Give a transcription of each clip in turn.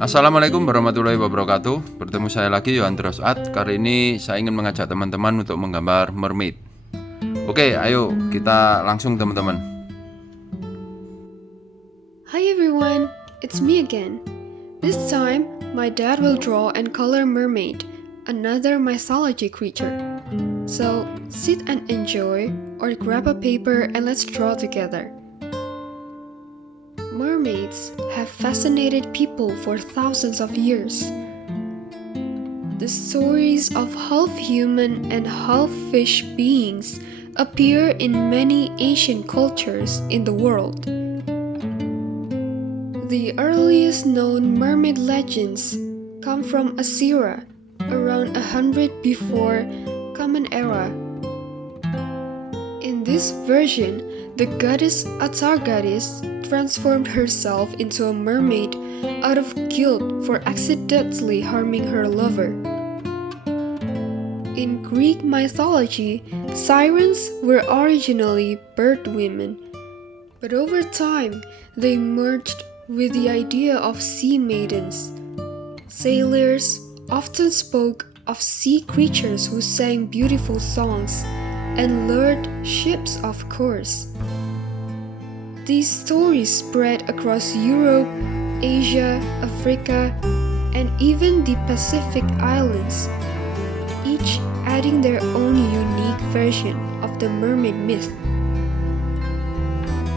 Assalamualaikum warahmatullahi wabarakatuh. Bertemu saya lagi Yohan. Kali ini saya ingin mengajak teman-teman untuk menggambar mermaid. Oke, ayo kita langsung teman-teman. Hi everyone, it's me again. This time, my dad will draw and color mermaid, another mythology creature. So, sit and enjoy, or grab a paper and let's draw together. Mermaids have fascinated people for thousands of years. The stories of half-human and half-fish beings appear in many ancient cultures in the world. The earliest known mermaid legends come from Assyria, around 100 before Common Era. In this version, the goddess Atargatis transformed herself into a mermaid out of guilt for accidentally harming her lover. In Greek mythology, sirens were originally bird women, but over time they merged with the idea of sea maidens. Sailors often spoke of sea creatures who sang beautiful songs and lured ships off course. These stories spread across Europe, Asia, Africa, and even the Pacific Islands, each adding their own unique version of the mermaid myth.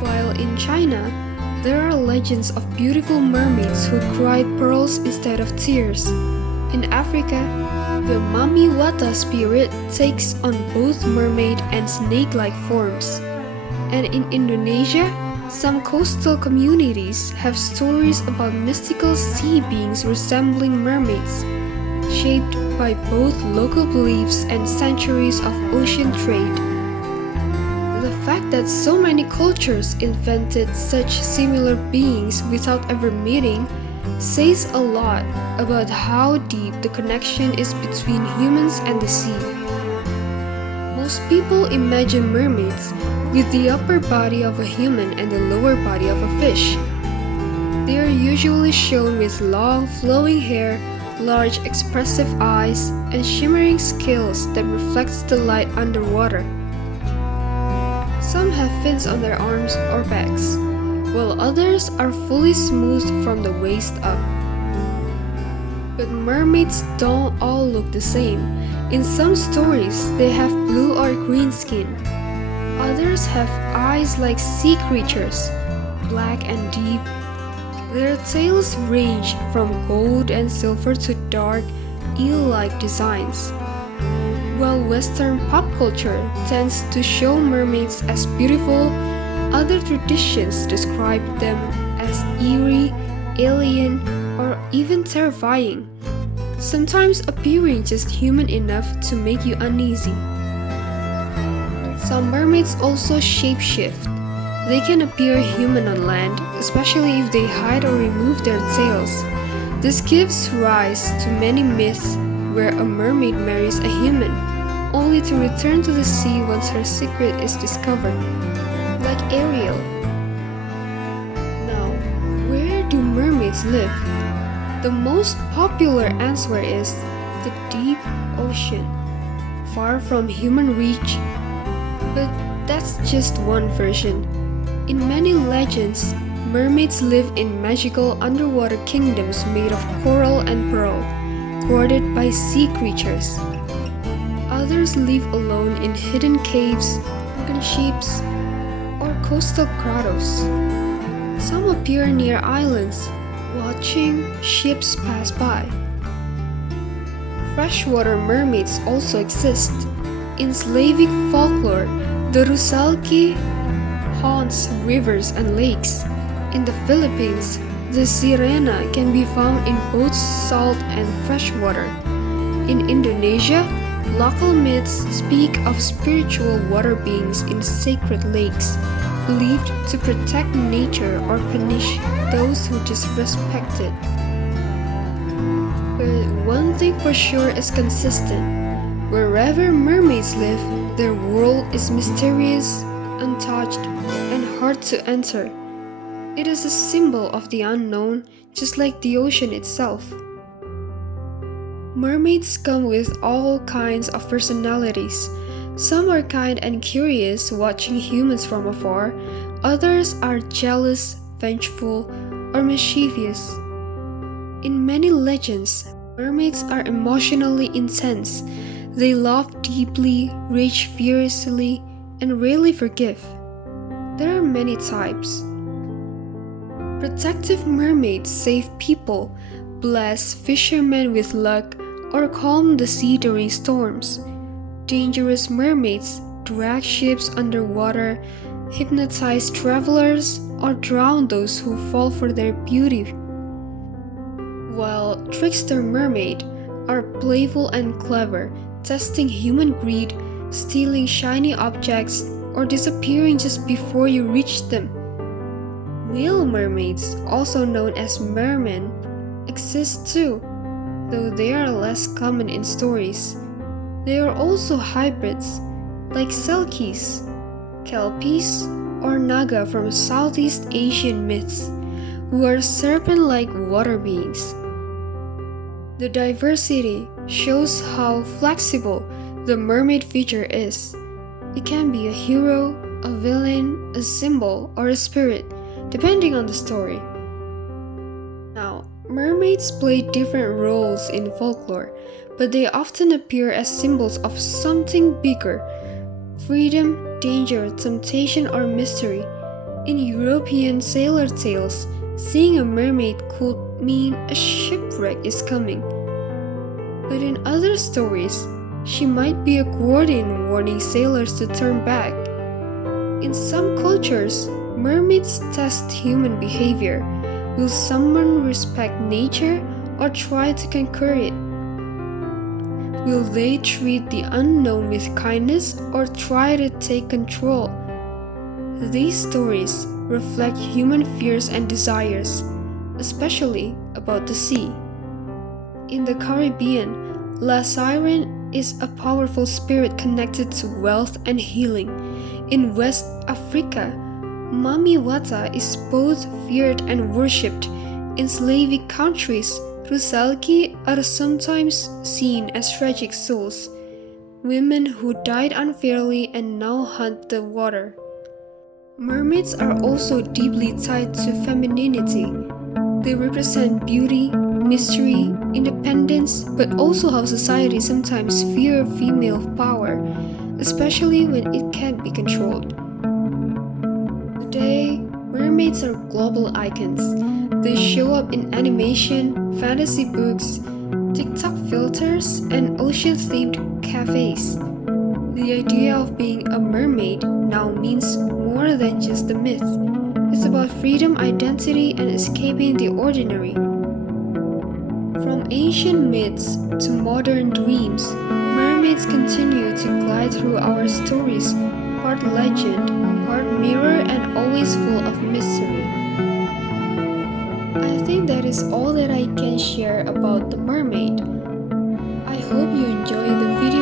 While in China, there are legends of beautiful mermaids who cry pearls instead of tears. In Africa, the Mami Wata spirit takes on both mermaid and snake-like forms. And in Indonesia, some coastal communities have stories about mystical sea beings resembling mermaids, shaped by both local beliefs and centuries of ocean trade. The fact that so many cultures invented such similar beings without ever meeting says a lot about how deep the connection is between humans and the sea. Most people imagine mermaids with the upper body of a human and the lower body of a fish. They are usually shown with long flowing hair, large expressive eyes, and shimmering scales that reflects the light underwater. Some have fins on their arms or backs, while others are fully smoothed from the waist up. But mermaids don't all look the same. In some stories, they have blue or green skin. Others have eyes like sea creatures, black and deep. Their tails range from gold and silver to dark, eel-like designs. While Western pop culture tends to show mermaids as beautiful, other traditions describe them as eerie, alien, or even terrifying, sometimes appearing just human enough to make you uneasy. Some mermaids also shapeshift. They can appear human on land, especially if they hide or remove their tails. This gives rise to many myths where a mermaid marries a human, only to return to the sea once her secret is discovered, like Ariel. Now, where do mermaids live? The most popular answer is the deep ocean, far from human reach. But that's just one version. In many legends, mermaids live in magical underwater kingdoms made of coral and pearl, guarded by sea creatures. Others live alone in hidden caves, sunken ships, or coastal grottos. Some appear near islands, watching ships pass by. Freshwater mermaids also exist. In Slavic folklore, the rusalki haunts rivers and lakes. In the Philippines, the sirena can be found in both salt and freshwater. In Indonesia, local myths speak of spiritual water beings in sacred lakes, believed to protect nature or punish those who disrespect it. But one thing for sure is consistent. Wherever mermaids live, their world is mysterious, untouched, and hard to enter. It is a symbol of the unknown, just like the ocean itself. Mermaids come with all kinds of personalities. Some are kind and curious, watching humans from afar. Others are jealous, vengeful, or mischievous. In many legends, mermaids are emotionally intense. They love deeply, rage fiercely, and rarely forgive. There are many types. Protective mermaids save people, bless fishermen with luck, or calm the sea during storms. Dangerous mermaids drag ships underwater, hypnotize travelers, or drown those who fall for their beauty. While trickster mermaids are playful and clever, testing human greed, stealing shiny objects, or disappearing just before you reach them. Male mermaids, also known as mermen, exist too, though they are less common in stories. They are also hybrids, like Selkies, Kelpies, or Naga from Southeast Asian myths, who are serpent-like water beings. The diversity shows how flexible the mermaid figure is. It can be a hero, a villain, a symbol, or a spirit, depending on the story. Now, mermaids play different roles in folklore, but they often appear as symbols of something bigger: freedom, danger, temptation, or mystery. In European sailor tales, seeing a mermaid could mean a shipwreck is coming. But in other stories, she might be a guardian warning sailors to turn back. In some cultures, mermaids test human behavior. Will someone respect nature or try to conquer it? Will they treat the unknown with kindness or try to take control? These stories reflect human fears and desires, especially about the sea. In the Caribbean, La Siren is a powerful spirit connected to wealth and healing. In West Africa, Mami Wata is both feared and worshipped. In Slavic countries, Rusalki are sometimes seen as tragic souls, women who died unfairly and now hunt the water. Mermaids are also deeply tied to femininity. They represent beauty, mystery, independence, but also how society sometimes fears female power, especially when it can't be controlled. Today, mermaids are global icons. They show up in animation, fantasy books, TikTok filters, and ocean-themed cafes. The idea of being a mermaid now means more than just a myth. It's about freedom, identity, and escaping the ordinary. From ancient myths to modern dreams, mermaids continue to glide through our stories, part legend, part mirror, and always full of mystery. I think that is all that I can share about the mermaid. I hope you enjoyed the video